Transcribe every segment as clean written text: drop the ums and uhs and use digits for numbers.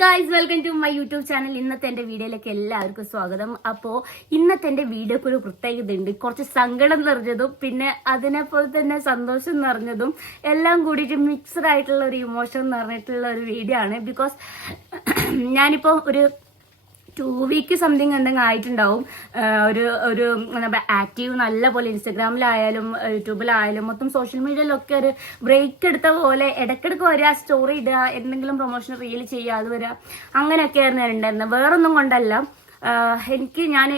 Guys, welcome to my YouTube channel. ഇന്നത്തെ എന്റെ വീഡിയോയിലേക്ക് എല്ലാവർക്കും സ്വാഗതം. അപ്പോ ഇന്നത്തെ എന്റെ വീഡിയോക്ക് ഒരു പ്രത്യേകത ഉണ്ട്. കുറച്ച് സങ്കടം നിറഞ്ഞതും പിന്നെ അതിനെപ്പോലെ തന്നെ സന്തോഷം നിറഞ്ഞതും എല്ലാം കൂടിയിട്ട് മിക്സഡ് ആയിട്ടുള്ള ഒരു ഇമോഷൻ നിറഞ്ഞിട്ടുള്ള ഒരു വീഡിയോ ആണ്. ബിക്കോസ് ഞാനിപ്പോ ഒരു 2 വീക്ക് സംതിങ് എന്തെങ്കിലും ആയിട്ടുണ്ടാവും. ഒരു ആക്റ്റീവ് നല്ല പോലെ ഇൻസ്റ്റഗ്രാമിലായാലും യൂട്യൂബിലായാലും മൊത്തം സോഷ്യൽ മീഡിയയിലൊക്കെ ഒരു ബ്രേക്ക് എടുത്ത പോലെ ഇടയ്ക്കിടയ്ക്ക് വരിക, സ്റ്റോറി ഇടുക, എന്തെങ്കിലും പ്രൊമോഷൻ റീൽ ചെയ്യുക, അത് വരിക, അങ്ങനെയൊക്കെയായിരുന്നു ഞാൻ ഉണ്ടായിരുന്നത്. വേറൊന്നും കൊണ്ടല്ല. ഞാൻ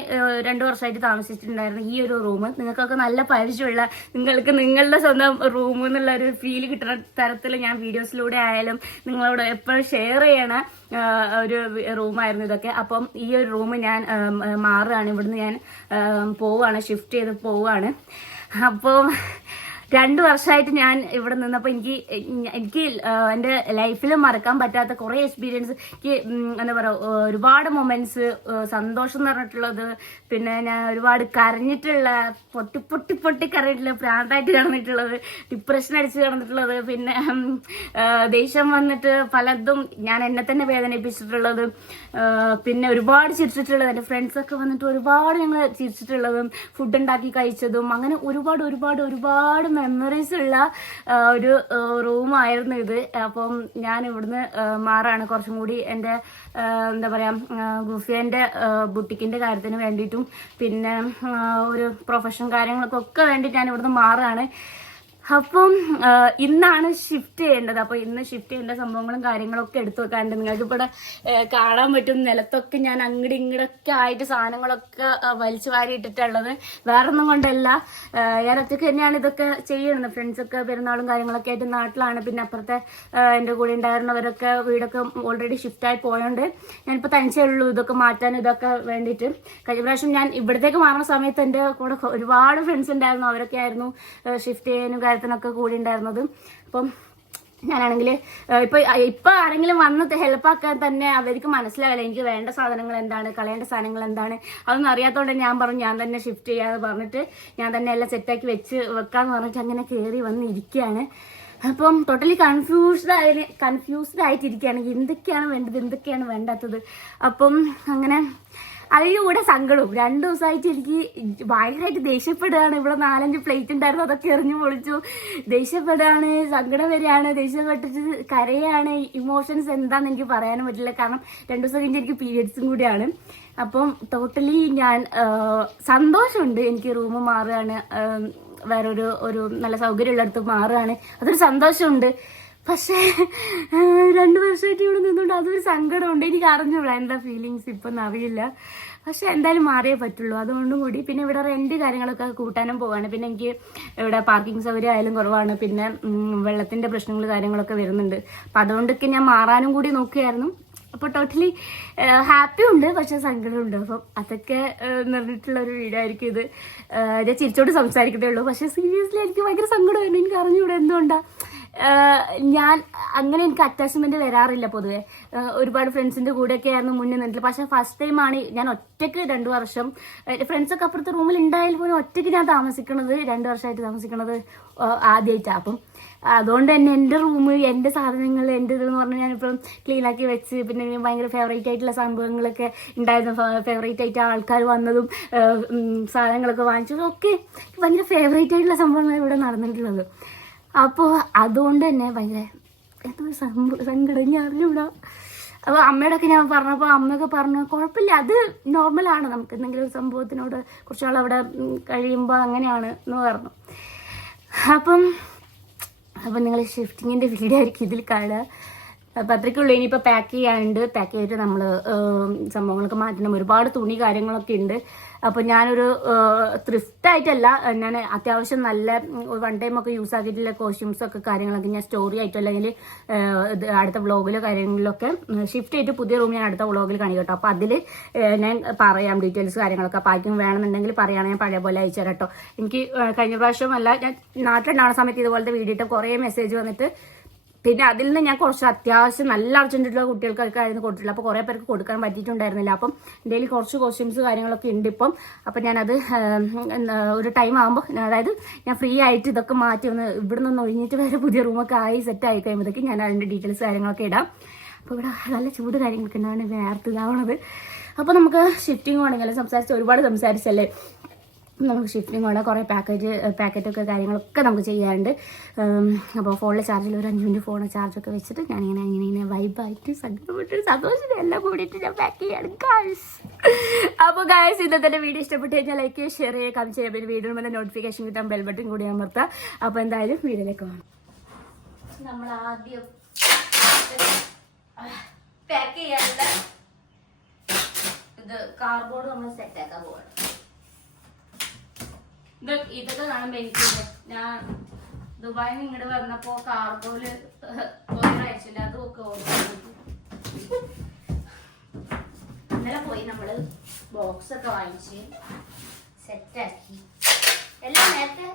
2 വർഷമായിട്ട് താമസിച്ചിട്ടുണ്ടായിരുന്നു ഈ ഒരു റൂം. നിങ്ങൾക്കൊക്കെ നല്ല പരിചയമുള്ള, നിങ്ങൾക്ക് നിങ്ങളുടെ സ്വന്തം റൂം എന്നുള്ള ഒരു ഫീൽ കിട്ടുന്ന തരത്തിൽ ഞാൻ വീഡിയോസിലൂടെ ആയാലും നിങ്ങളോട് എപ്പോഴും ഷെയർ ചെയ്യണ ഒരു റൂമായിരുന്നു ഇതൊക്കെ. അപ്പം ഈ ഒരു റൂം ഞാൻ മാറുകയാണ്. ഇവിടുന്ന് ഞാൻ പോവുകയാണ്, ഷിഫ്റ്റ് ചെയ്ത് പോവുകയാണ്. അപ്പോൾ 2 വർഷമായിട്ട് ഞാൻ ഇവിടെ നിന്നപ്പോൾ എനിക്ക് എൻ്റെ ലൈഫിൽ മറക്കാൻ പറ്റാത്ത കുറേ എക്സ്പീരിയൻസ്, എനിക്ക് എന്താ പറയുക, ഒരുപാട് മൊമെന്റ്സ്, സന്തോഷം നിറഞ്ഞിട്ടുള്ളത്, പിന്നെ ഞാൻ ഒരുപാട് കരഞ്ഞിട്ടുള്ള, പൊട്ടി കരഞ്ഞിട്ടുള്ള, പ്രാന്തായിട്ട് കിടന്നിട്ടുള്ളത്, ഡിപ്രഷൻ അടിച്ച് കിടന്നിട്ടുള്ളത്, പിന്നെ ദേഷ്യം വന്നിട്ട് പലതും ഞാൻ എന്നെ തന്നെ വേദനിപ്പിച്ചിട്ടുള്ളത്, പിന്നെ ഒരുപാട് ചിരിച്ചിട്ടുള്ളത്, എൻ്റെ ഫ്രണ്ട്സൊക്കെ വന്നിട്ട് ഒരുപാട് ഞങ്ങൾ ചിരിച്ചിട്ടുള്ളതും, ഫുഡ് ഉണ്ടാക്കി കഴിച്ചതും, അങ്ങനെ ഒരുപാട് മെമ്മറീസ് ഉള്ള ഒരു റൂമായിരുന്നു ഇത്. അപ്പം ഞാൻ ഇവിടുന്ന് മാറാണ്. കുറച്ചും കൂടി എൻ്റെ എന്താ പറയുക, ഗുഫിയൻ്റെ ബുട്ടിക്കിൻ്റെ കാര്യത്തിന് വേണ്ടിയിട്ടും പിന്നെ ഒരു പ്രൊഫഷൻ കാര്യങ്ങൾക്കൊക്കെ വേണ്ടിയിട്ട് ഞാൻ ഇവിടുന്ന് മാറുകയാണ്. അപ്പം ഇന്നാണ് ഷിഫ്റ്റ് ചെയ്യേണ്ടത്. അപ്പൊ ഇന്ന് ഷിഫ്റ്റ് ചെയ്യേണ്ട സംഭവങ്ങളും കാര്യങ്ങളൊക്കെ എടുത്തു വെക്കാണ്ട് നിങ്ങൾക്ക് ഇവിടെ കാണാൻ പറ്റും. നിലത്തൊക്കെ ഞാൻ ഇങ്ങടൊക്കെ ആയിട്ട് സാധനങ്ങളൊക്കെ വലിച്ചു വാരി ഇട്ടിട്ടുള്ളത്. വേറൊന്നും കൊണ്ടല്ല, ഞാൻ ഒറ്റയ്ക്ക് തന്നെയാണ് ഇതൊക്കെ ചെയ്യുന്നത്. ഫ്രണ്ട്സൊക്കെ പെരുന്നാളും കാര്യങ്ങളൊക്കെ ആയിട്ട് നാട്ടിലാണ്. പിന്നെ അപ്പുറത്തെ എൻ്റെ കൂടെ ഉണ്ടായിരുന്നവരൊക്കെ വീടൊക്കെ ഓൾറെഡി ഷിഫ്റ്റായി പോയോണ്ട് ഞാനിപ്പോൾ തനിച്ചേ ഉള്ളൂ ഇതൊക്കെ മാറ്റാൻ, ഇതൊക്കെ വേണ്ടിയിട്ട്. കഴിഞ്ഞ പ്രാവശ്യം ഞാൻ ഇവിടത്തേക്ക് മാറുന്ന സമയത്ത് എൻ്റെ കൂടെ ഒരുപാട് ഫ്രണ്ട്സ് ഉണ്ടായിരുന്നു. അവരൊക്കെ ആയിരുന്നു ഷിഫ്റ്റ് ചെയ്യാനും കാര്യത്തിനൊക്കെ കൂടി ഉണ്ടായിരുന്നത്. അപ്പം ഞാനാണെങ്കിൽ ഇപ്പൊ ആരെങ്കിലും വന്ന് ഹെൽപ്പാക്കാൻ തന്നെ അവർക്ക് മനസ്സിലാവില്ല എനിക്ക് വേണ്ട സാധനങ്ങൾ എന്താണ്, കളയേണ്ട സാധനങ്ങൾ എന്താണ്, അതൊന്നും അറിയാത്തതുകൊണ്ട് ഞാൻ പറഞ്ഞു ഞാൻ തന്നെ ഷിഫ്റ്റ് ചെയ്യാന്ന് പറഞ്ഞിട്ട് ഞാൻ തന്നെ എല്ലാം സെറ്റാക്കി വെക്കാന്ന് പറഞ്ഞിട്ട് അങ്ങനെ കയറി വന്നിരിക്കുകയാണ്. അപ്പം ടോട്ടലി കൺഫ്യൂസ്ഡ് ആയിട്ടിരിക്കുകയാണ്. എന്തൊക്കെയാണ് വേണ്ടത്, എന്തൊക്കെയാണ് വേണ്ടാത്തത്. അപ്പം അങ്ങനെ അതിൻ്റെ കൂടെ സങ്കടവും. 2 ദിവസമായിട്ട് എനിക്ക് ഭയങ്കരമായിട്ട് ദേഷ്യപ്പെടുകയാണ്. ഇവിടെ 4-5 പ്ലേറ്റ് ഉണ്ടായിരുന്നു, അതൊക്കെ എറിഞ്ഞു പൊളിച്ചു. ദേഷ്യപ്പെടുകയാണ്, സങ്കടം വരികയാണ്, ദേഷ്യപ്പെട്ടിട്ട് കരയാണ്. ഇമോഷൻസ് എന്താണെന്ന് എനിക്ക് പറയാനും പറ്റില്ല. കാരണം 2 ദിവസം കഴിഞ്ഞ് എനിക്ക് പീരിയഡ്സും കൂടിയാണ്. അപ്പം ടോട്ടലി ഞാൻ സന്തോഷമുണ്ട്. എനിക്ക് റൂം മാറുകയാണ്, വേറൊരു നല്ല സൗകര്യമുള്ളടത്ത് മാറുകയാണ്, അതൊരു സന്തോഷമുണ്ട്. പക്ഷേ 2 വർഷമായിട്ട് ഇവിടെ നിന്നുകൊണ്ട് അതൊരു സങ്കടമുണ്ട്. എനിക്ക് അറിഞ്ഞൂടാ എന്താ ഫീലിങ്സ് ഇപ്പം അറിയില്ല. പക്ഷെ എന്തായാലും മാറിയേ പറ്റുള്ളൂ. അതുകൊണ്ടും കൂടി പിന്നെ ഇവിടെ റെന്റ് കാര്യങ്ങളൊക്കെ കൂട്ടാനും പോവാണ്. പിന്നെ എനിക്ക് ഇവിടെ പാർക്കിംഗ് സൗകര്യം ആയാലും കുറവാണ്. പിന്നെ വെള്ളത്തിന്റെ പ്രശ്നങ്ങൾ കാര്യങ്ങളൊക്കെ വരുന്നുണ്ട്. അപ്പം അതുകൊണ്ടൊക്കെ ഞാൻ മാറാനും കൂടി നോക്കുകയായിരുന്നു. അപ്പോൾ ടോട്ടലി ഹാപ്പി ഉണ്ട്, പക്ഷെ സങ്കടമുണ്ട്. അപ്പം അതൊക്കെ നിറഞ്ഞിട്ടുള്ള ഒരു വീഡിയോ ആയിരിക്കും ഇത്. ഞാൻ ചിരിച്ചോട് സംസാരിക്കത്തേ ഉള്ളൂ, പക്ഷെ സീരിയസ്ലി എനിക്ക് ഭയങ്കര സങ്കടമായിരുന്നു. എനിക്ക് അറിഞ്ഞൂടെ എന്തുകൊണ്ടാ ഞാൻ അങ്ങനെ എനിക്ക് അറ്റാച്ച്മെന്റ് വരാറില്ല പൊതുവെ. ഒരുപാട് ഫ്രണ്ട്സിന്റെ കൂടെയൊക്കെ ആയിരുന്നു മുന്നേ നിന്നിട്ടില്ല. പക്ഷെ ഫസ്റ്റ് ടൈമാണ് ഞാൻ ഒറ്റയ്ക്ക് 2 വർഷം, ഫ്രണ്ട്സൊക്കെ അപ്പുറത്തെ റൂമിൽ ഉണ്ടായാലും പോലും ഒറ്റയ്ക്ക് ഞാൻ താമസിക്കണത്, 2 വർഷമായിട്ട് താമസിക്കണത് ആദ്യമായിട്ടാണ്. അപ്പം അതുകൊണ്ട് തന്നെ എൻ്റെ റൂം, എൻ്റെ സാധനങ്ങൾ, എൻ്റെ ഇതെന്ന് പറഞ്ഞാൽ ഞാനിപ്പം ക്ലീൻ ആക്കി വെച്ച്, പിന്നെ ഭയങ്കര ഫേവറേറ്റ് ആയിട്ടുള്ള സംഭവങ്ങളൊക്കെ ഉണ്ടായിരുന്നു. ഫേവറേറ്റ് ആയിട്ട് ആൾക്കാർ വന്നതും സാധനങ്ങളൊക്കെ വാങ്ങിച്ചതും ഒക്കെ ഭയങ്കര ഫേവറേറ്റ് ആയിട്ടുള്ള സംഭവങ്ങൾ ഇവിടെ നടന്നിട്ടുള്ളത്. അപ്പോൾ അതുകൊണ്ട് തന്നെ ഭയങ്കര എന്തോ സങ്കടം, ഞാൻ അറിഞ്ഞൂടാ. അപ്പോൾ അമ്മയോടൊക്കെ ഞാൻ പറഞ്ഞപ്പോൾ അമ്മയൊക്കെ പറഞ്ഞു കുഴപ്പമില്ല, അത് നോർമലാണ്, നമുക്ക് എന്തെങ്കിലും ഒരു സംഭവത്തിനോട് കുറച്ചാൾ അവിടെ കഴിയുമ്പോൾ അങ്ങനെയാണ് എന്ന് പറഞ്ഞു. അപ്പം നിങ്ങൾ ഷിഫ്റ്റിങ്ങിൻ്റെ വീഡിയോ ആയിരിക്കും ഇതിൽ കാണുക. അപ്പം അത്രയ്ക്കുള്ളൂ. ഇനിയിപ്പോൾ പാക്ക് ചെയ്യാനുണ്ട്. പാക്ക് ചെയ്തിട്ട് നമ്മൾ സംഭവങ്ങളൊക്കെ മാറ്റണം. ഒരുപാട് തുണി കാര്യങ്ങളൊക്കെ ഉണ്ട്. അപ്പോൾ ഞാനൊരു ത്രിഫ്റ്റായിട്ടല്ല, ഞാൻ അത്യാവശ്യം നല്ല 1 ടൈമൊക്കെ യൂസ് ആക്കിയിട്ടുള്ള കോസ്റ്റ്യൂംസൊക്കെ കാര്യങ്ങളൊക്കെ ഞാൻ സ്റ്റോറി ആയിട്ടോ അല്ലെങ്കിൽ അടുത്ത വ്ളോഗിലോ കാര്യങ്ങളിലൊക്കെ ഷിഫ്റ്റ് ചെയ്തിട്ട് പുതിയ റൂം ഞാൻ അടുത്ത വ്ളോഗിൽ കാണിക്കും കേട്ടോ. അപ്പോൾ അതിൽ ഞാൻ പറയാം ഡീറ്റെയിൽസ് കാര്യങ്ങളൊക്കെ. പാക്കിങ് വേണമെന്നുണ്ടെങ്കിൽ പറയുകയാണെങ്കിൽ ഞാൻ പഴയ പോലെ അയച്ചു തരാം കേട്ടോ. എനിക്ക് കഴിഞ്ഞ പ്രാവശ്യമല്ല, ഞാൻ നാട്ടിലുണ്ടാകുന്ന സമയത്ത് ഇതുപോലത്തെ വീഡിയോ ഇട്ട് കുറേ മെസ്സേജ് വന്നിട്ട് പിന്നെ അതിൽ നിന്ന് ഞാൻ കുറച്ച് അത്യാവശ്യം നല്ല അർജന്റുള്ള കുട്ടികൾക്കൊക്കെ ആയിരുന്നു കൊടുത്തിട്ടില്ല. അപ്പോൾ കുറേ പേർക്ക് കൊടുക്കാൻ പറ്റിയിട്ടുണ്ടായിരുന്നില്ല. അപ്പം എൻ്റെ കയ്യിൽ കുറച്ച് കോസ്റ്റ്യൂംസ് കാര്യങ്ങളൊക്കെ ഉണ്ട് ഇപ്പം. അപ്പം ഞാനത് ഒരു ടൈം ആകുമ്പോൾ, അതായത് ഞാൻ ഫ്രീ ആയിട്ട് ഇതൊക്കെ മാറ്റി ഒന്ന് ഇവിടെ നിന്ന് ഒഴിഞ്ഞിട്ട് വേറെ പുതിയ റൂമൊക്കെ ആയി സെറ്റ് ആയി കഴിയുമ്പോഴത്തേക്ക് ഞാൻ അതിൻ്റെ ഡീറ്റെയിൽസ് കാര്യങ്ങളൊക്കെ ഇടാം. അപ്പോൾ ഇവിടെ നല്ല ചൂട് കാര്യങ്ങളൊക്കെ ഉണ്ടാവുന്നത് വേർത്തതാവണത്. അപ്പോൾ നമുക്ക് ഷിഫ്റ്റിംഗ് ആണെങ്കിൽ ഒരുപാട് സംസാരിച്ചല്ലേ, നമുക്ക് ഷിഫ്റ്റിംഗ് വേണം, കുറേ പാക്കറ്റൊക്കെ കാര്യങ്ങളൊക്കെ നമുക്ക് ചെയ്യാറുണ്ട്. അപ്പോൾ ഫോണിലെ ചാർജിൽ ഒരു 5 മിനിറ്റ് ഫോണിൽ ചാർജൊക്കെ വെച്ചിട്ട് ഞാനിങ്ങനെ വൈബായിട്ട് സങ്കടപ്പെട്ട് സന്തോഷം എല്ലാം കൂടിയിട്ട് ഞാൻ പാക്ക് ചെയ്യാണ് ഗായ്സ്. അപ്പോൾ ഗായ്സ് ഇന്നത്തെ വീഡിയോ ഇഷ്ടപ്പെട്ട് കഴിഞ്ഞാൽ ലൈക്ക് ചെയ്യുക, ഷെയർ ചെയ്യുക, കമന്റ് ചെയ്യുക. പിന്നെ വീഡിയോ ಮೇಲೆ നോട്ടിഫിക്കേഷൻ കിട്ടാൻ ബെൽ ബട്ടൺ കൂടി അമർത്താം. അപ്പോൾ എന്തായാലും വീഡിയോയിലേക്ക് പോകാം. നമ്മൾ ആദ്യം പാക്ക് ചെയ്യാനുള്ള ഇത് കാർഡ്ബോർഡ് നമ്മൾ സെറ്റാക്കാൻ പോവാണ്. ഇതൊക്കെ കാണുമ്പോ എനിക്കില്ല, ഞാൻ ദുബായിൽ നിന്ന് ഇങ്ങോട്ട് വന്നപ്പോ കാർഗോയില് ഓർഡർ അയച്ചില്ല, അതൊക്കെ ഓർഡർ ഇന്നലെ പോയി നമ്മള് ബോക്സ് ഒക്കെ വാങ്ങിച്ച് സെറ്റാക്കി എല്ലാം നേരത്തെ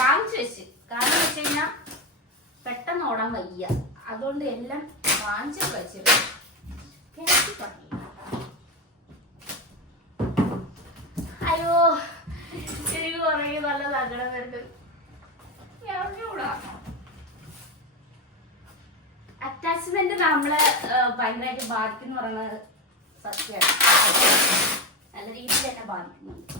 വാങ്ങിച്ചു വെച്ച്. കാരണം വെച്ച് കഴിഞ്ഞാൽ പെട്ടെന്ന് ഓടാൻ വയ്യ, അതുകൊണ്ട് എല്ലാം വാങ്ങിച്ചു വെച്ചിട്ട് അയ്യോ എനിക്ക് കുറേ നല്ല സങ്കടം വരുന്നത്. അറ്റാച്ച്മെന്റ് നമ്മളെ ഭയങ്കരമായിട്ട് ബാധിക്കുന്നു പറയുന്നത് സത്യമാണ്, നല്ല രീതിയിൽ തന്നെ ബാധിക്കുന്നുണ്ട്.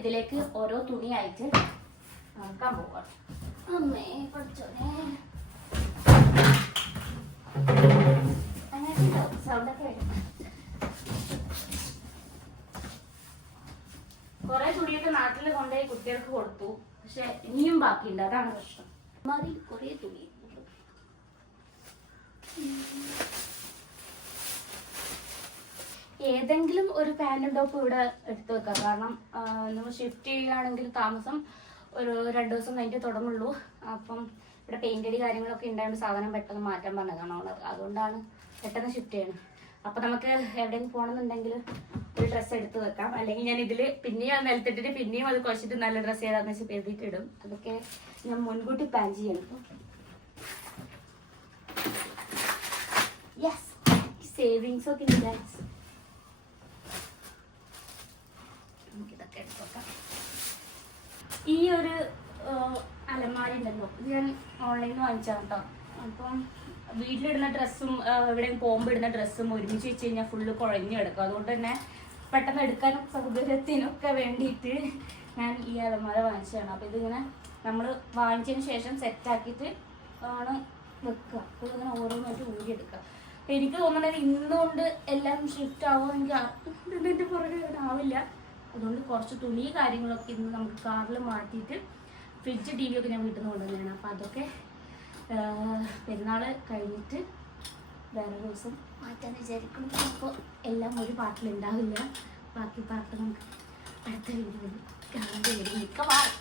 ഇതിലേക്ക് ഓരോ തുണിയായിട്ട് നോക്കാൻ പോവാണ്. അമ്മേ പഠിച്ചോനെ അങ്ങനെ സൗണ്ടൊക്കെ വരും. കുറെ തുണിയൊക്കെ നാട്ടിൽ കൊണ്ടുപോയി കുട്ടികൾക്ക് കൊടുത്തു, പക്ഷെ ഇനിയും ബാക്കിയുണ്ട്, അതാണ് പ്രശ്നം. മതി കുറെ തുണി. ഏതെങ്കിലും ഒരു പാൻറ്റും ടോപ്പ് ഇവിടെ എടുത്തു വെക്കാം. കാരണം നമ്മൾ ഷിഫ്റ്റ് ചെയ്യുകയാണെങ്കിൽ താമസം ഒരു 2 ദിവസം കഴിഞ്ഞിട്ട് തുടങ്ങുള്ളൂ. അപ്പം ഇവിടെ പെയിന്റ് അടി കാര്യങ്ങളൊക്കെ ഉണ്ടായത് സാധനം പെട്ടെന്ന് മാറ്റാൻ പറഞ്ഞതാണ് ഓണർ, അതുകൊണ്ടാണ് പെട്ടെന്ന് ഷിഫ്റ്റ് ചെയ്യുന്നത്. അപ്പം നമുക്ക് എവിടെയെങ്കിലും പോകണമെന്നുണ്ടെങ്കിൽ ഒരു ഡ്രസ്സ് എടുത്ത് വെക്കാം. അല്ലെങ്കിൽ ഞാൻ ഇതിൽ പിന്നെയും നിലത്തിട്ടിട്ട് പിന്നെയും അത് കുഴച്ചിട്ട് നല്ല ഡ്രസ്സ് ഏതാണെന്ന് വെച്ച് എഴുതിയിട്ടിടും. അതൊക്കെ ഞാൻ മുൻകൂട്ടി പ്ലാൻ ചെയ്യണം. യെസ്, സേവിങ്സ് ഒക്കെ ഉണ്ട്. നമുക്കിതൊക്കെ എടുത്തോക്കാം. ഈ ഒരു അലമാരി ഉണ്ടല്ലോ, ഇത് ഞാൻ ഓൺലൈനിൽ നിന്ന് വാങ്ങിച്ചാണ് കേട്ടോ. അപ്പം വീട്ടിലിടുന്ന ഡ്രസ്സും എവിടെയും പോകുമ്പോൾ ഇടുന്ന ഡ്രസ്സും ഒരുമിച്ച് വെച്ച് കഴിഞ്ഞാൽ ഫുള്ള് കുഴഞ്ഞു കിടക്കും. അതുകൊണ്ട് തന്നെ പെട്ടെന്ന് എടുക്കാനും സൗകര്യത്തിനൊക്കെ വേണ്ടിയിട്ട് ഞാൻ ഈ അലമാര വാങ്ങിച്ചതാണ്. അപ്പോൾ ഇതിങ്ങനെ നമ്മൾ വാങ്ങിച്ചതിന് ശേഷം സെറ്റാക്കിയിട്ട് ആണ് വെക്കുക. അപ്പോൾ ഇതിങ്ങനെ ഓരോന്നായിട്ട് ഊരിയെടുക്കുക. എനിക്ക് തോന്നുന്നത് ഇന്നുകൊണ്ട് എല്ലാം ഷിഫ്റ്റ് ആവുമെങ്കിൽ ഇതിൻ്റെ പുറകെ ആവില്ല. അതുകൊണ്ട് കുറച്ച് തുണി കാര്യങ്ങളൊക്കെ ഇന്ന് നമുക്ക് കാറിൽ മാറ്റിയിട്ട് ഫ്രിഡ്ജ് ടി വി ഒക്കെ ഞാൻ വീട്ടിൽ നിന്ന് കൊണ്ടുവന്നതാണ്. അപ്പോൾ അതൊക്കെ പെരുന്നാൾ കഴിഞ്ഞിട്ട് വേറെ ദിവസം മാറ്റാൻ വിചാരിക്കണം. അപ്പോൾ എല്ലാം ഒരു പാട്ടിലുണ്ടാവില്ല, ബാക്കി പാട്ട് നമുക്ക് അടുത്ത വീഡിയോയിൽ കാണേണ്ടി വരും മിക്കവാറും.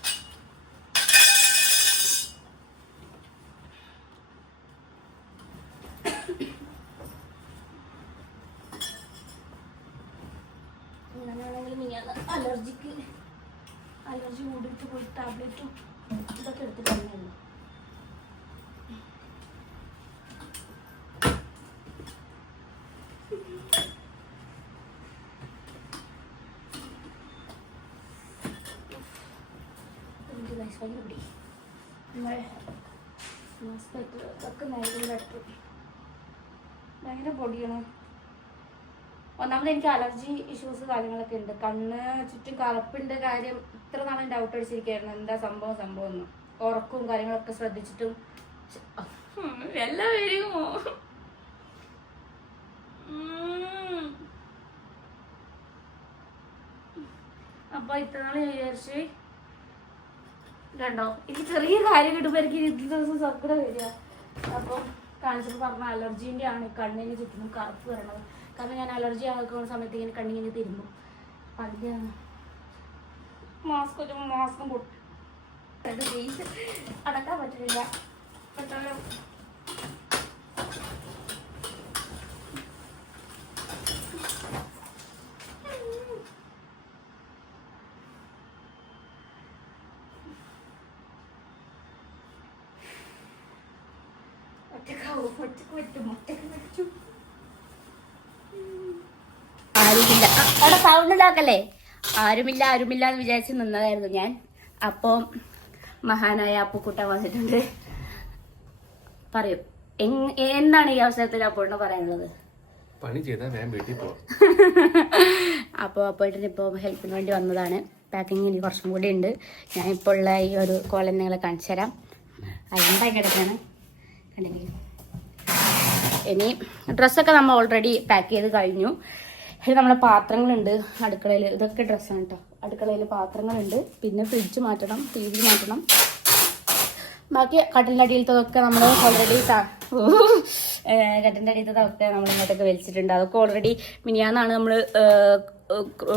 അങ്ങനെയാണെങ്കിൽ ഞാൻ അലർജി കൂടിയിട്ട് പോയി ടാബ്ലറ്റും ഇതൊക്കെ എടുത്തിട്ട് തന്നെയുള്ളൂ. ഇതൊക്കെ ഭയങ്കര പൊടിയാണ്. ഒന്നാമത് എനിക്ക് അലർജി ഇഷ്യൂസ് കാര്യങ്ങളൊക്കെ ഉണ്ട്. കണ്ണ് ചുറ്റും കറുപ്പിൻ്റെ കാര്യം ഇത്ര നാളും ഡൗട്ട് അടിച്ചിരിക്കുകയായിരുന്നു, എന്താ സംഭവം ഒന്നും. ഉറക്കവും കാര്യങ്ങളൊക്കെ ശ്രദ്ധിച്ചിട്ടും എല്ലാം വരുമോ. അപ്പൊ ഇത്ര നാൾ വിചാരിച്ച് കണ്ടോ, എനിക്ക് ചെറിയ കാര്യം കിട്ടുമ്പോൾ എനിക്ക് ഇത്ര ദിവസം സങ്കടം വരിക. അപ്പം കാണിച്ചപ്പോൾ പറഞ്ഞ അലർജീൻ്റെ ആണ് കണ്ണിന് ചുറ്റിനും കറുപ്പ് വരണത്. കാരണം ഞാൻ അലർജി ആക്കുന്ന സമയത്ത് ഇങ്ങനെ കണ്ണിങ്ങനെ തിരുമ്പും. അതിൻ്റെ മാസ്കും പൊട്ടി ഫേസ് അടക്കാൻ പറ്റില്ല. പെട്ടെന്ന് ആരുമില്ല അവിടെ സൗണ്ട് ഉണ്ടാക്കല്ലേ. ആരുമില്ല എന്ന് വിചാരിച്ച് നിന്നതായിരുന്നു ഞാൻ. അപ്പം മഹാനായ അപ്പുക്കുട്ടൻ വന്നിട്ടുണ്ട്. പറയൂ, എന്താണ് ഈ അവസരത്തിൽ അപ്പോഴിന് പറയാനുള്ളത്? പണി ചെയ്താൽ ഞാൻ വീട്ടിൽ പോവാം. അപ്പോൾ അപ്പോയിട്ടിന് ഇപ്പോൾ ഹെൽപ്പിന് വേണ്ടി വന്നതാണ്. പാക്കിങ് ഇനി കുറച്ചും കൂടി ഉണ്ട്. ഞാനിപ്പോൾ ഉള്ള ഈ ഒരു കോലം നിങ്ങളെ കാണിച്ചു തരാം. അയണ്ടായി കിടക്കാണ് കണ്ടെങ്കിൽ. ഇനി ഡ്രസ്സൊക്കെ നമ്മൾ ഓൾറെഡി പാക്ക് ചെയ്ത് കഴിഞ്ഞു. ഇത് നമ്മളെ പാത്രങ്ങളുണ്ട് അടുക്കളയിൽ. ഇതൊക്കെ ഡ്രസ്സാണ് കേട്ടോ. അടുക്കളയിൽ പാത്രങ്ങളുണ്ട്. പിന്നെ ഫ്രിഡ്ജ് മാറ്റണം, ടി വി മാറ്റണം. ബാക്കി കട്ടിലിൻ്റെ അടിയിലത്തൊക്കെ നമ്മൾ ഓൾറെഡി കട്ടിലിൻ്റെ അടിയിലത്തൊക്കെ നമ്മൾ ഇങ്ങോട്ടൊക്കെ വലിച്ചിട്ടുണ്ട്. അതൊക്കെ ഓൾറെഡി മിനിയാന്നാണ് നമ്മൾ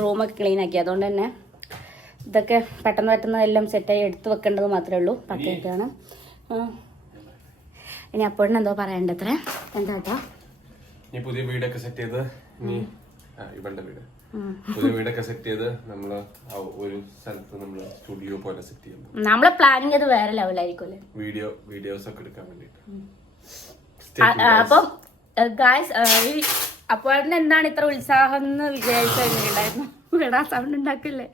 റൂമൊക്കെ ക്ലീൻ ആക്കി. അതുകൊണ്ട് തന്നെ ഇതൊക്കെ പെട്ടെന്ന് എല്ലാം സെറ്റായി എടുത്ത് വെക്കേണ്ടത് മാത്രമേ ഉള്ളൂ. പക്കയായിട്ടാണ്. ഇനി അപ്പോഴെന്തോ എന്തോ പറയണ്ടത്രേ. എന്താ കേട്ടോ, പുതിയ വീടൊക്കെ സെറ്റ് ചെയ്ത് ഇവളുടെ വീട് പുതിയ വീടൊക്കെ സെറ്റ് ചെയ്ത് നമ്മള് ഒരു സ്ഥലത്ത് നമ്മള് സ്റ്റുഡിയോ പോലെ സെറ്റ് ചെയ്യുമ്പോൾ നമ്മളെ പ്ലാനിങ് അത് വേറെ ലെവലായിരിക്കും. വീഡിയോസ് ഒക്കെ എടുക്കാൻ വേണ്ടിട്ട്. അപ്പം ഗായ്സ്, അപ്പോഴത്തെ എന്താണ് ഇത്ര ഉത്സാഹം എന്ന് വിചാരിച്ചിട്ടുണ്ടായിരുന്നു. വിടാ സൗണ്ട് ഉണ്ടാക്കില്ലേ.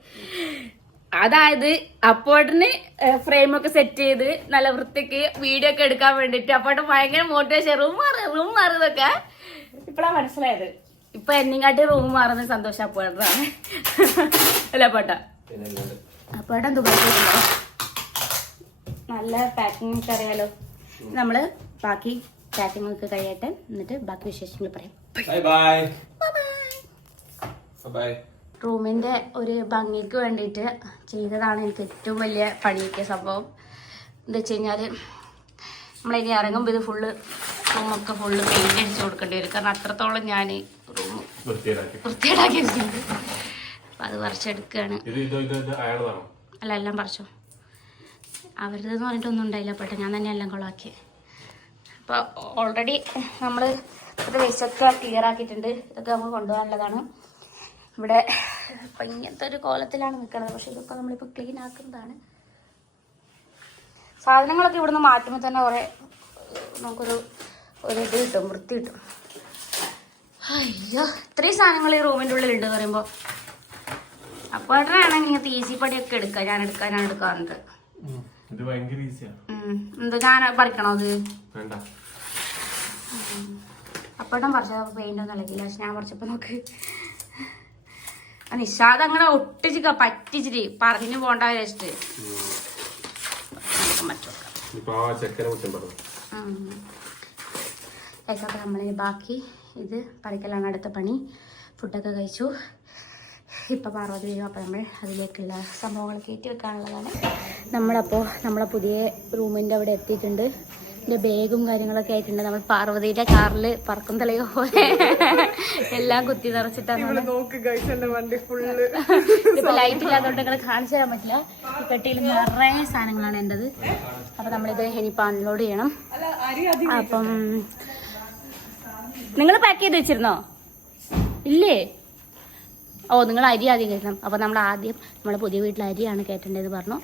അതായത് അപ്പോഴന് ഫ്രെയിമൊക്കെ സെറ്റ് ചെയ്ത് നല്ല വൃത്തിക്ക് വീഡിയോ ഒക്കെ എടുക്കാൻ വേണ്ടിട്ട് അപ്പോഴത്തെ ഭയങ്കര മോട്ടിവേഷൻ. റൂം മാറുന്നതൊക്കെ ഇപ്പഴാണ് മനസ്സിലായത്. ഇപ്പൊ എന്നിങ്ങാട്ടി റൂം മാറുന്ന സന്തോഷം അപ്പോഴാണ് അല്ല പോട്ടാ. അപ്പോഴത്തെ ദുബായിലോ നല്ല പാക്കിംഗ് ഒക്കെ അറിയാലോ. നമ്മള് ബാക്കി പാക്കിംഗ് ഒക്കെ കഴിയട്ടെ, എന്നിട്ട് ബാക്കി വിശേഷങ്ങൾ പറയാം. റൂമിന്റെ ഒരു ഭംഗിക്ക് വേണ്ടിയിട്ട് ചെയ്തതാണ് എനിക്ക് ഏറ്റവും വലിയ പണിയൊക്കെ സംഭവം. എന്താ വെച്ച് കഴിഞ്ഞാല് നമ്മളിനി ഇറങ്ങുമ്പോൾ ഇത് റൂമൊക്കെ ഫുള്ള് പെയിന്റ് അടിച്ച് കൊടുക്കേണ്ടി വരും. കാരണം അത്രത്തോളം ഞാൻ റൂം വൃത്തിയേടാക്കി വെച്ചിട്ടുണ്ട്. അപ്പം അത് പറിച്ചെടുക്കുകയാണ്. അല്ല, എല്ലാം പറിച്ചോ. അവരുടെന്ന് പറഞ്ഞിട്ടൊന്നും ഉണ്ടായില്ല. പെട്ടെന്ന് ഞാൻ തന്നെ എല്ലാം കൊളാക്കി. അപ്പോൾ ഓൾറെഡി നമ്മൾ ഇത് വേസ്റ്റൊക്കെ ക്ലിയർ ആക്കിയിട്ടുണ്ട്. ഇതൊക്കെ നമ്മൾ കൊണ്ടുപോകാനുള്ളതാണ്. ഇവിടെ ഇപ്പം ഇങ്ങനത്തെ ഒരു കോലത്തിലാണ് നിൽക്കുന്നത്. പക്ഷെ ഇതൊക്കെ നമ്മളിപ്പോൾ ക്ലീൻ ആക്കുന്നതാണ്. സാധനങ്ങളൊക്കെ ഇവിടുന്ന് മാറ്റുമ്പോൾ തന്നെ കുറേ നമുക്കൊരു ഇത് കിട്ടും, വൃത്തി കിട്ടും. അയ്യോ, ഇത്രയും സാധനങ്ങൾ ഈ റൂമിൻ്റെ ഉള്ളിലുണ്ട് പറയുമ്പോൾ. അപ്പോഴാണെങ്കിൽ ഇങ്ങനത്തെ ഈസി പടിയൊക്കെ എടുക്കുക. ഞാൻ എടുക്കാറുണ്ട്. എന്താ ഞാൻ പറിക്കണോ അത്? അപ്പോഴും പറിച്ചത് പെയിന്റ് ഒന്നും ഇളകില്ല. പക്ഷെ ഞാൻ പറിച്ചപ്പോ നോക്ക്, നിഷാദ് അങ്ങനെ ഒട്ടിച്ചിക്ക പറ്റിച്ചിട്ട് പറഞ്ഞു പോണ്ട വെച്ചിട്ട് നമ്മള് ബാക്കി ഇത് പറിക്കലാണ് അടുത്ത പണി. ഫുഡൊക്കെ കഴിച്ചു. ഇപ്പം പാർവതി വരും. അപ്പം നമ്മൾ അതിലേക്കുള്ള സംഭവങ്ങൾ കയറ്റി വെക്കാനുള്ളതാണ്. നമ്മളപ്പോൾ നമ്മളെ പുതിയ റൂമിൻ്റെ അവിടെ എത്തിയിട്ടുണ്ട്. എൻ്റെ ബാഗും കാര്യങ്ങളൊക്കെ ആയിട്ടുണ്ട്. നമ്മൾ പാർവതിയുടെ കാറിൽ പറക്കും തലയോ പോലെ എല്ലാം കുത്തി നിറച്ചിട്ടാണ്. ഇപ്പൊ ലൈറ്റ് ഇല്ലാത്തതുകൊണ്ട് നിങ്ങൾ കാണിച്ചു തരാൻ പറ്റില്ല. ഈ പെട്ടിയിൽ നിറയെ സാധനങ്ങളാണ് എൻ്റെത്. അപ്പം നമ്മളിത് ഇനിയിപ്പോൾ അൺലോഡ് ചെയ്യണം. അപ്പം നിങ്ങൾ പാക്ക് ചെയ്ത് വെച്ചിരുന്നോ? ഇല്ലേ? ഓ, നിങ്ങൾ അരി ആദ്യം കയറ്റണം. അപ്പോൾ നമ്മൾ ആദ്യം നമ്മളെ പുതിയ വീട്ടിൽ അരിയാണ് കയറ്റേണ്ടത് പറഞ്ഞു.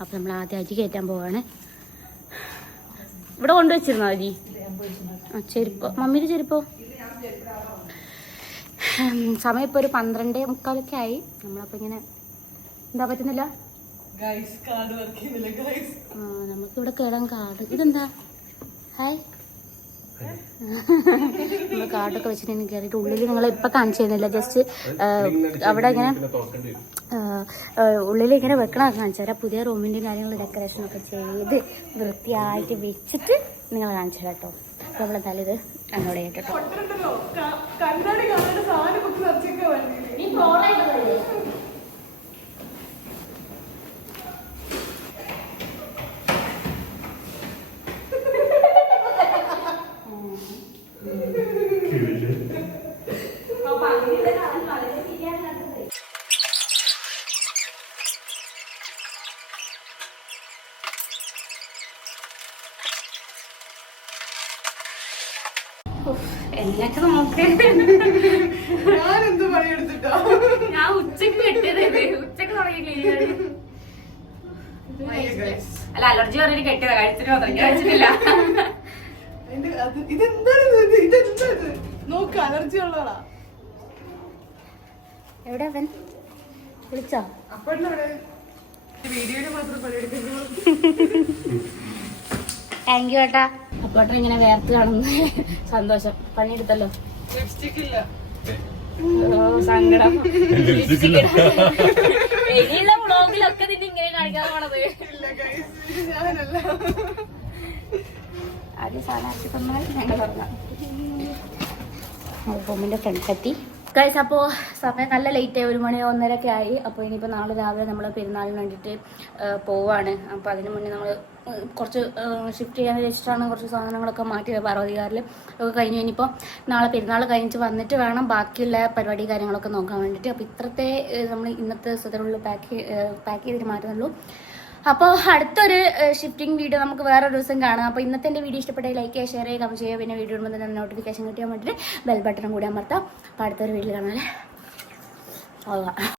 അപ്പോൾ നമ്മൾ ആദ്യം അരി കയറ്റാൻ പോവാണ്. ഇവിടെ കൊണ്ടുവച്ചിരുന്നോ അരി? ചെരുപ്പോ? മമ്മിയുടെ ചെരുപ്പോ? സമയം ഇപ്പോൾ ഒരു 12:45 ആയി. നമ്മളപ്പോൾ ഇങ്ങനെ എന്താ പറ്റുന്നില്ല. നമുക്കിവിടെ കയറാൻ കാർഡ്. ഇതെന്താ? ഹായ്, നമ്മൾ കാർഡൊക്കെ വെച്ചിട്ട് കയറിയിട്ട് ഉള്ളിൽ നിങ്ങൾ ഇപ്പം കാണിച്ചു തരുന്നില്ല. ജസ്റ്റ് അവിടെ ഇങ്ങനെ ഉള്ളിൽ ഇങ്ങനെ വെക്കണമൊക്കെ കാണിച്ചു തരാം. പുതിയ റൂമിൻ്റെ കാര്യങ്ങൾ ഡെക്കറേഷനൊക്കെ ചെയ്ത് വൃത്തിയായിട്ട് വെച്ചിട്ട് നിങ്ങൾ കാണിച്ചു തരാം കേട്ടോ. അപ്പോൾ നമ്മൾ എന്തായാലും ഇത് എന്നോട് കേട്ടോ. എന്നൊക്കെ നോക്കണ്ടേ? ഞാൻ ഉച്ചക്ക് കെട്ടിയതേ. ഉച്ചക്ക് തുടങ്ങിയില്ല. അല്ല, അലർജി പറഞ്ഞിട്ട് കെട്ടിയതാ. കഴിച്ചിട്ട് മാത്രം കഴിച്ചിട്ടില്ല. നോക്ക് അലർജി ഉള്ളതാ. എവിടെ അവൻ വിളിച്ചോ? അപ്പോഴെവിടെ വീഡിയോയില് മാത്രം പണിയെടുക്കുന്നു. താങ്ക് യു ഏട്ടാ. അപ്പോട്ടൻ ഇങ്ങനെ വേർത്ത് കാണുന്ന സന്തോഷം. പണിയെടുത്തല്ലോ. ലിപ്സ്റ്റിക് ഇല്ല. സങ്കടം. ഇനിയുള്ള വ്ളോഗിലൊക്കെ നിന്നെ ഇങ്ങനെ കാണിക്കാൻ പോണത്. ഞാനല്ല. ആദ്യം സാധനം തന്നാൽ ഞങ്ങൾ തുടങ്ങാം. റൂമിന്റെ ഫ്രണ്ടിലെത്തി ഗൈസ്. അപ്പോൾ സമയം നല്ല ലേറ്റ് ആയി, 1 മണി 1:30 ആയി. അപ്പോൾ ഇനിയിപ്പോൾ നാളെ രാവിലെ നമ്മൾ പെരുന്നാളിന് വേണ്ടിയിട്ട് പോവാണ്. അപ്പോൾ അതിന് മുന്നേ നമ്മൾ കുറച്ച് ഷിഫ്റ്റ് ചെയ്യാൻ വെച്ചിട്ടാണ് കുറച്ച് സാധനങ്ങളൊക്കെ മാറ്റി പാർവതികാരിൽ ഒക്കെ കഴിഞ്ഞു. ഇനിയിപ്പോൾ നാളെ പെരുന്നാൾ കഴിഞ്ഞിട്ട് വന്നിട്ട് വേണം ബാക്കിയുള്ള പരിപാടി കാര്യങ്ങളൊക്കെ നോക്കാൻ വേണ്ടിയിട്ട്. അപ്പോൾ ഇത്രത്തെ നമ്മൾ ഇന്നത്തെ ദിവസത്തിനുള്ളിൽ പാക്ക് ചെയ്തിട്ട് മാറ്റുന്നുള്ളൂ. അപ്പോൾ അടുത്തൊരു ഷിഫ്റ്റിംഗ് വീഡിയോ നമുക്ക് വേറെ ഒരു ദിവസം കാണാം. അപ്പോൾ ഇന്നത്തെ എൻ്റെ വീഡിയോ ഇഷ്ടപ്പെട്ടെങ്കിൽ ലൈക്ക് ചെയ്യുക, ഷെയർ ചെയ്യുക, കമന്റ് ചെയ്യുക. പിന്നെ വീഡിയോ ഇടുമ്പോൾ തന്നെ നോട്ടിഫിക്കേഷൻ കിട്ടിയാൽ വേണ്ടിയിട്ട് ബെൽ ബട്ടൺ കൂടി അമർത്താം. അപ്പോൾ അടുത്തൊരു വീഡിയോ കാണാമല്ലേ.